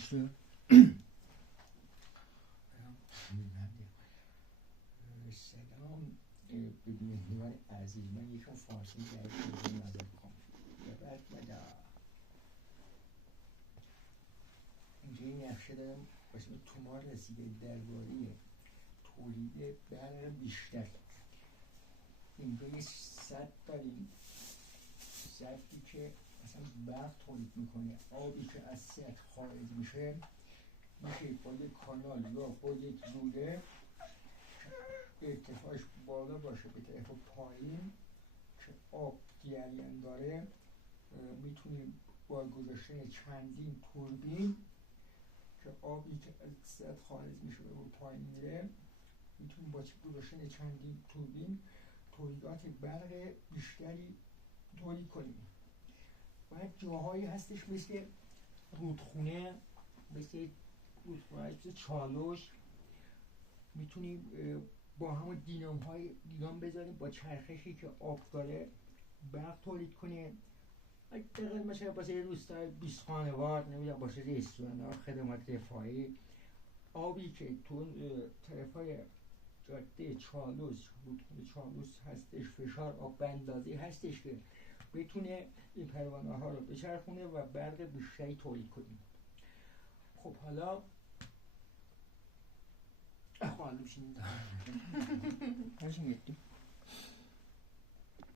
میشه سلام به مهمونان عزیز. من یکم فارسی جدید نظر کنم بعد اینجا این نقشه دارم واسه تومار رسیده درباره تولید برق بیشتر. اینجا یه سد داریم، سدی که مثلا برق تولید میکنه. آبی که از سد خارج میشه با یک کانال یا با یک روده ارتفاعش بالا باشه به طرف پایین که آب جریان داره، میتونیم با گذاشتن چندین توربین که آبی که از سد خارج میشه و پایین میره، میتونیم با گذاشتن چندین توربین تولیدات برق بیشتری تولید کنیم. باید جاهایی هستش مثل رودخونه، مثل چالش، میتونیم با همون دینام بذاریم با چرخشی که آب داره برق تولید کنه. دقیقا مثلا واسه روستای 20 خانوار، نمیدونم واسه رستوران، خدمات رفاهی، آبی که تو طرفای جاده چالوس، رودخونه چالوس هستش، فشار آب به اندازه هستش که بتونه این پروانه ها رو بچرخونه و برق بیشتری تولید کنیم. خب حالا معلوم شدیم